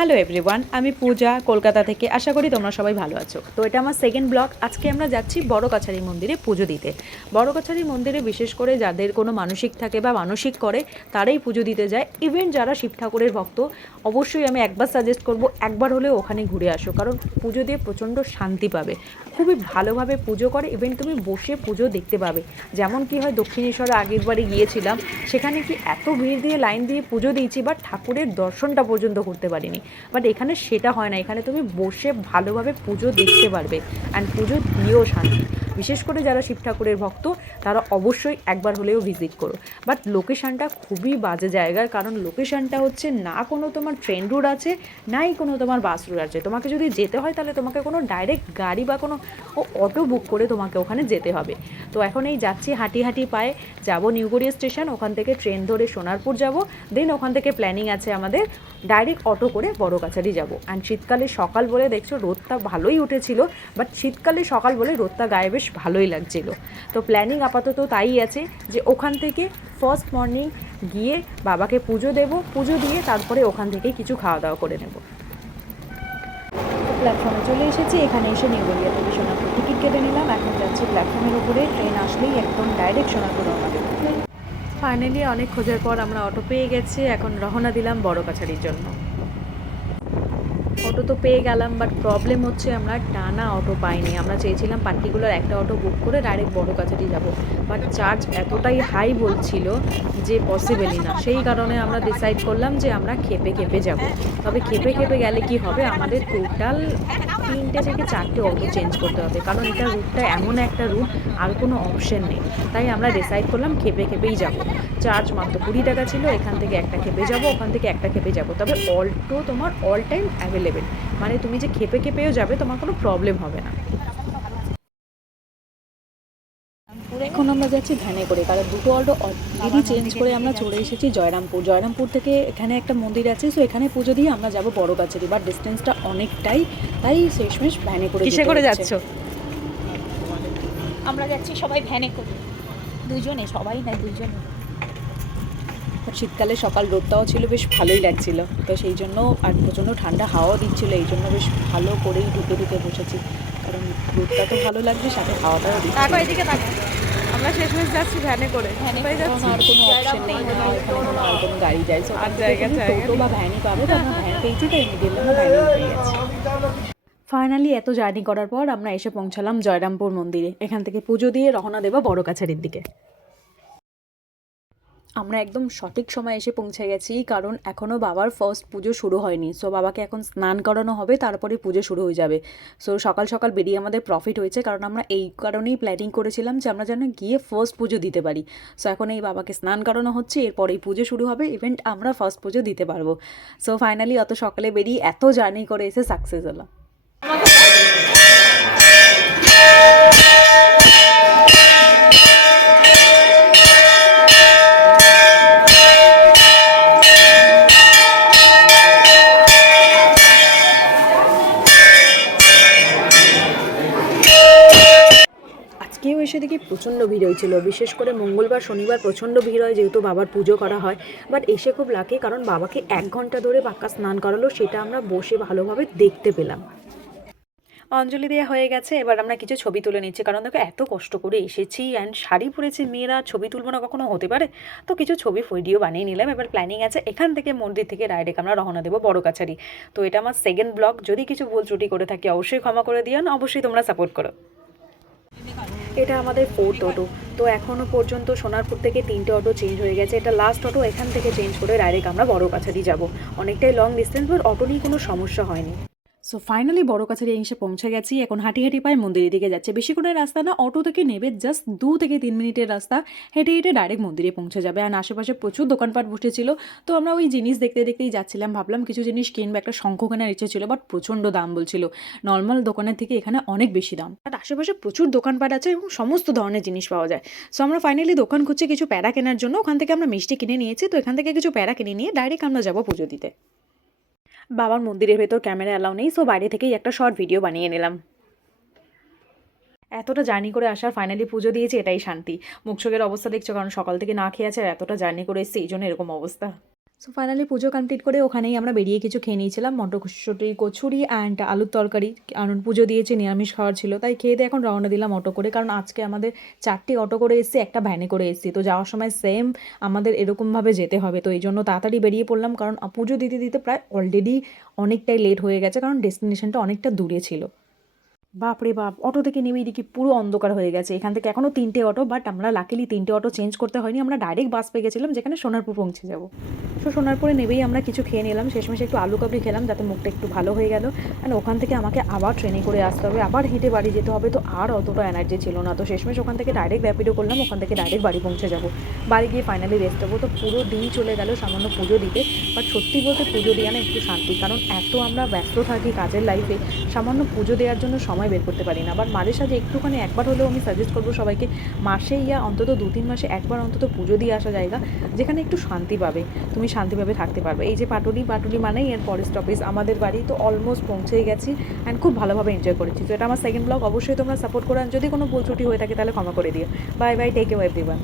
Hello everyone, আমি পূজা কলকাতা থেকে। আশা করি তোমরা সবাই ভালো আছো। তো এটা আমার সেকেন্ড ব্লগ। আজকে আমরা যাচ্ছি বড় কাছারি মন্দিরে পুজো দিতে। বড় কাছারি মন্দিরে বিশেষ করে যাদের কোনো মানসিক থাকে বা মানসিক করে তারাই পুজো দিতে যায়। ইভেন যারা শিব ঠাকুরের ভক্ত, অবশ্যই আমি একবার সাজেস্ট করব একবার হলেও ওখানে ঘুরে আসো, কারণ পুজো দিয়ে প্রচণ্ড শান্তি পাবে। খুবই ভালোভাবে পুজো করে, ইভেন তুমি বসে পুজো দেখতে পাবে। যেমন কি হয়, দক্ষিণেশ্বরে আগের বারে গিয়েছিলাম, সেখানে কি এত ভিড় দিয়ে লাইন দিয়ে পুজো দিয়েছি, বাট ঠাকুরের দর্শনটা পর্যন্ত করতে পারিনি। বাট এখানে সেটা হয় না, এখানে তুমি বসে ভালোভাবে পুজো দেখতে পারবে অ্যান্ড পুজো দিয়েও শান্তি। বিশেষ করে যারা শিব ঠাকুরের ভক্ত তারা অবশ্যই একবার হলেও ভিজিট করো। বাট লোকেশানটা খুবই বাজে জায়গার, কারণ লোকেশানটা হচ্ছে না কোনো তোমার ট্রেন রুট আছে, নাই কোনো তোমার বাস রুট আছে। তোমাকে যদি যেতে হয় তাহলে তোমাকে কোনো ডাইরেক্ট গাড়ি বা কোনো অটো বুক করে তোমাকে ওখানে যেতে হবে। তো এখন এই যাচ্ছি হাঁটি হাঁটি পায়ে, যাব নিউগড়িয়া স্টেশন, ওখান থেকে ট্রেন ধরে সোনারপুর যাব, দেন ওখান থেকে প্ল্যানিং আছে আমাদের ডাইরেক্ট অটো করে বড় কাছারি যাব। অ্যান্ড শীতকালে সকাল বলে দেখছো রোদটা ভালোই উঠেছিল, বাট শীতকালে সকাল বলে রোদটা গায়ে বেশ ভালোই লাগছিল। তো প্ল্যানিং আপাতত তাই আছে যে ওখান থেকে ফার্স্ট মর্নিং গিয়ে বাবাকে পুজো দেব, পুজো দিয়ে তারপরে ওখান থেকেই কিছু খাওয়া দাওয়া করে নেব। তো প্ল্যাটফর্মে চলে এসেছি, এখানে এসে নিউগড়িয়া থেকে সোনারপুর টিকিট কেটে নিলাম। এখন যাচ্ছি প্ল্যাটফর্মের উপরে, ট্রেন আসলেই একদম ডাইরেক্ট সোনারপুর রওনা দেব। ফাইনালি অনেক খোঁজার পর আমরা অটো পেয়ে গেছি, এখন রওনা দিলাম বড় কাছারির জন্য। অটো তো পেয়ে গেলাম, বাট প্রবলেম হচ্ছে আমরা টানা অটো পাইনি। আমরা চেয়েছিলাম পার্টিকুলার একটা অটো বুক করে ডাইরেক্ট বড় কাছারি যাব, বাট চার্জ এতটাই হাই বলছিল যে পসিবলই না। সেই কারণে আমরা ডিসাইড করলাম যে আমরা খেপে খেপে যাব। তবে খেপে খেপে গেলে কি হবে, আমাদের টোটাল 3টে থেকে 4টে অটো চেঞ্জ করতে হবে, কারণ এটা রুটটা এমন একটা রুট আর কোনো অপশন নেই। তাই আমরা ডিসাইড করলাম খেপে খেপেই যাব। চার্জ মাত্র 20 টাকা ছিল, এখান থেকে একটা খেপে যাব, ওখান থেকে একটা খেপে যাব। তবে অল্টো তোমার অল টাইম অ্যাভেলেবেল, মানে তুমি যে খেপে খেপেও যাবে তোমার কোনো প্রবলেম হবে না। এখন আমরা যাচ্ছি ভ্যানে করে, কারণ দুটো অল্টো অলরেডি চেঞ্জ করে আমরা চলে এসেছি জয়রামপুর। জয়রামপুর থেকে এখানে একটা মন্দির আছে, সো এখানে পুজো দিয়ে আমরা যাব বড় কাছারি, বাট ডিস্টেন্সটা অনেকটাই, তাই শেষমেশ ভ্যানে করে। কিসে করে যাচ্ছ? আমরা যাচ্ছি সবাই ভ্যানে করে, দুজনে, সবাই না দুজনে। শীতকালে সকাল রোদটাও ছিল, বেশ ভালোই লাগছিল। তো সেই জন্য, আর প্রচণ্ড ঠান্ডা হাওয়াও দিচ্ছিলো, এই জন্য বেশ ভালো করেই ঢুকে ঢুকে বসেছি, কারণ রোদটা তো ভালো লাগছে, সাথে হাওয়াটাও দিচ্ছে। এদিকে তাকা, আমরা শেষমেশ যাচ্ছি ভ্যানে করে। কারণ আর কোনো অপশন নেই, না ওখানে কোনো আর কোনো গাড়ি যায়, সো আর জায়গা টোটো বা ভ্যানই পাবে। তো আমরা ভ্যান পেয়েছি, তাই ইমিডিয়েটলি আমরা ভ্যানে উঠে গেছি। ফাইনালি এত জার্নি করার পর আমরা এসে পৌঁছালাম জয়রামপুর মন্দিরে। এখান থেকে পুজো দিয়ে রওনা দেবো বড় কাছারির দিকে। আমরা একদম সঠিক সময় এসে পৌঁছে গেছি, কারণ এখনও বাবার ফার্স্ট পুজো শুরু হয়নি। সো বাবাকে এখন স্নান করানো হবে, তারপরে পুজো শুরু হয়ে যাবে। সো সকাল সকাল বেরিয়ে আমাদের প্রফিট হয়েছে, কারণ আমরা এই কারণেই প্ল্যানিং করেছিলাম যে আমরা যেন গিয়ে ফার্স্ট পুজো দিতে পারি। সো এখন এই বাবাকে স্নান করানো হচ্ছে, এরপরেই পুজো শুরু হবে, ইভেন্ট আমরা ফার্স্ট পুজো দিতে পারবো। সো ফাইনালি অত সকালে বেরিয়ে এত জার্নি করে এসে সাকসেস হলাম। আজকেও এসে দেখি প্রচণ্ড ভিড় হয়েছিল, বিশেষ করে মঙ্গলবার শনিবার প্রচণ্ড ভিড় হয়, যেহেতু বাবার পুজো করা হয়। বাট এসে খুব লাকি, কারণ বাবাকে 1 ঘন্টা ধরে পাক্কা স্নান করালো, সেটা আমরা বসে ভালোভাবে দেখতে পেলাম। অঞ্জলি দেওয়া হয়ে গেছে, এবার আমরা কিছু ছবি তুলে নিচ্ছি, কারণ দেখো এত কষ্ট করে এসেছি অ্যান্ড শাড়ি পরেছি, মেয়েরা ছবি তুলবো না কখনো হতে পারে? তো কিছু ছবি ভিডিও বানিয়ে নিলাম। এবার প্ল্যানিং আছে এখান থেকে মন্দির থেকে ডাইরেক্ট আমরা রওনা দেবো বড় কাছারি। তো এটা আমার সেকেন্ড ব্লগ, যদি কিছু ভুল ত্রুটি করে থাকি অবশ্যই ক্ষমা করে দিও, অবশ্যই তোমরা সাপোর্ট করো। এটা আমাদের 4th অটো। তো এখনও পর্যন্ত সোনারপুর থেকে 3টে অটো চেঞ্জ হয়ে গেছে, এটা লাস্ট অটো। এখান থেকে চেঞ্জ করে ডাইরেক্ট আমরা বড় কাছারি যাব। অনেকটাই লং ডিস্টেন্স, বাট অটো নিয়ে কোনো সমস্যা হয়নি। সো ফাইনালি বড় কাছারি এসে পৌঁছে গেছি, এখন হাঁটি হাঁটি পায়ে মন্দিরের দিকে যাচ্ছে। বেশি করে রাস্তা না, অটো থেকে নেবে জাস্ট 2 থেকে 3 মিনিটের রাস্তা, হেঁটে হেঁটে ডাইরেক্ট মন্দিরে পৌঁছে যাবে। আর আশেপাশে প্রচুর দোকানপাট বসেছিল, তো আমরা ওই জিনিস দেখতে দেখতেই যাচ্ছিলাম। ভাবলাম কিছু জিনিস কিনবো, একটা শঙ্খ কেনার ইচ্ছে ছিল, বাট প্রচণ্ড দাম বলছিল, নর্মাল দোকানের থেকে এখানে অনেক বেশি দাম। বাট আশেপাশে প্রচুর দোকানপাট আছে এবং সমস্ত ধরনের জিনিস পাওয়া যায়। সো আমরা ফাইনালি দোকান খুঁজছি কিছু প্যারা কেনার জন্য, ওখান থেকে আমরা মিষ্টি কিনে নিয়েছি। তো এখান থেকে কিছু প্যারা কিনে নিয়ে ডাইরেক্ট আমরা যাবো পুজো দিতে। বাবার মন্দিরের ভেতর ক্যামেরা অ্যালাউ নেই, সো বাইরে থেকেই একটা শর্ট ভিডিও বানিয়ে নিলাম। এতটা জার্নি করে আসার ফাইনালি পুজো দিয়েছি, এটাই শান্তি। মুখ চোখের অবস্থা দেখছো, কারণ সকাল থেকে না খেয়ে আছে আর এতটা জার্নি করে এসেছি, এই জন্য এরকম অবস্থা। সো ফাইনালি পুজো কমপ্লিট করে ওখানেই আমরা বেরিয়ে কিছু খেয়ে নিয়েছিলাম, মটরশুঁটি কচুরি অ্যান্ড আলুর তরকারি। কারণ পুজো দিয়েছে, নিরামিষ খাওয়ার ছিল, তাই খেয়ে দিয়ে এখন রওনা দিলাম অটো করে। কারণ আজকে আমাদের 4টি অটো করে এসেছি, একটা ভ্যানে করে এসেছি, তো যাওয়ার সময় সেম আমাদের এরকমভাবে যেতে হবে। তো এই জন্য তাড়াতাড়ি বেরিয়ে পড়লাম, কারণ পুজো দিতে দিতে প্রায় অলরেডি অনেকটাই লেট হয়ে গেছে, কারণ ডেস্টিনেশনটা অনেকটা দূরে ছিল। বাপরে বাপ! অটো থেকে নেমেই দেখি পুরো অন্ধকার হয়ে গেছে। এখান থেকে এখনও 3টে অটো, বাট আমরা লাকিলি 3টে অটো চেঞ্জ করতে হয়নি। আমরা ডাইরেক্ট বাস পেয়ে গেছিলাম যেখানে সোনারপুর পৌঁছে যাব। সো সোনারপুরে নেমেই আমরা কিছু খেয়ে নিলাম, শেষমেশে একটু আলু কাবলি খেলাম যাতে মুখটা একটু ভালো হয়ে গেল। অ্যান্ড ওখান থেকে আমাকে আবার ট্রেনে করে আসতে হবে, আবার হেঁটে বাড়ি যেতে হবে, তো আর অতটা এনার্জি ছিল না। তো শেষমেশ ওখান থেকে ডাইরেক্ট র্যাপিডো করলাম, ওখান থেকে ডাইরেক্ট বাড়ি পৌঁছে যাব। বাড়ি গিয়ে ফাইনালি রেস্ট হবো। তো পুরো দিন চলে গেল সামান্য পুজো দিতে। বাট সত্যি বলতে পুজো দেওয়া না একটু শান্তি, কারণ এত আমরা ব্যস্ত থাকি কাজের লাইফে, সামান্য পুজো দেওয়ার জন্য সময় বের করতে পারি না। বাট মাঝে সাঝে একটুখানি একবার হলেও আমি সাজেস্ট করবো সবাইকে, মাসে ইয়া অন্তত 2-3 মাসে একবার অন্তত পুজো দিয়ে আসা জায়গা, যেখানে একটু শান্তি পাবে, তুমি শান্তিভাবে থাকতে পারবে। এই যে পাটুলি, পাটুলি মানেই এর পরের স্টপেজ আমাদের বাড়ি। তো অলমোস্ট পৌঁছেই গেছি অ্যান্ড খুব ভালোভাবে এনজয় করেছি। তো এটা আমার সেকেন্ড ব্লগ, অবশ্যই তোমরা সাপোর্ট করো, আর যদি কোনো ভুল ত্রুটি হয়ে থাকে তাহলে ক্ষমা করে দিও। Bye bye, take care everyone.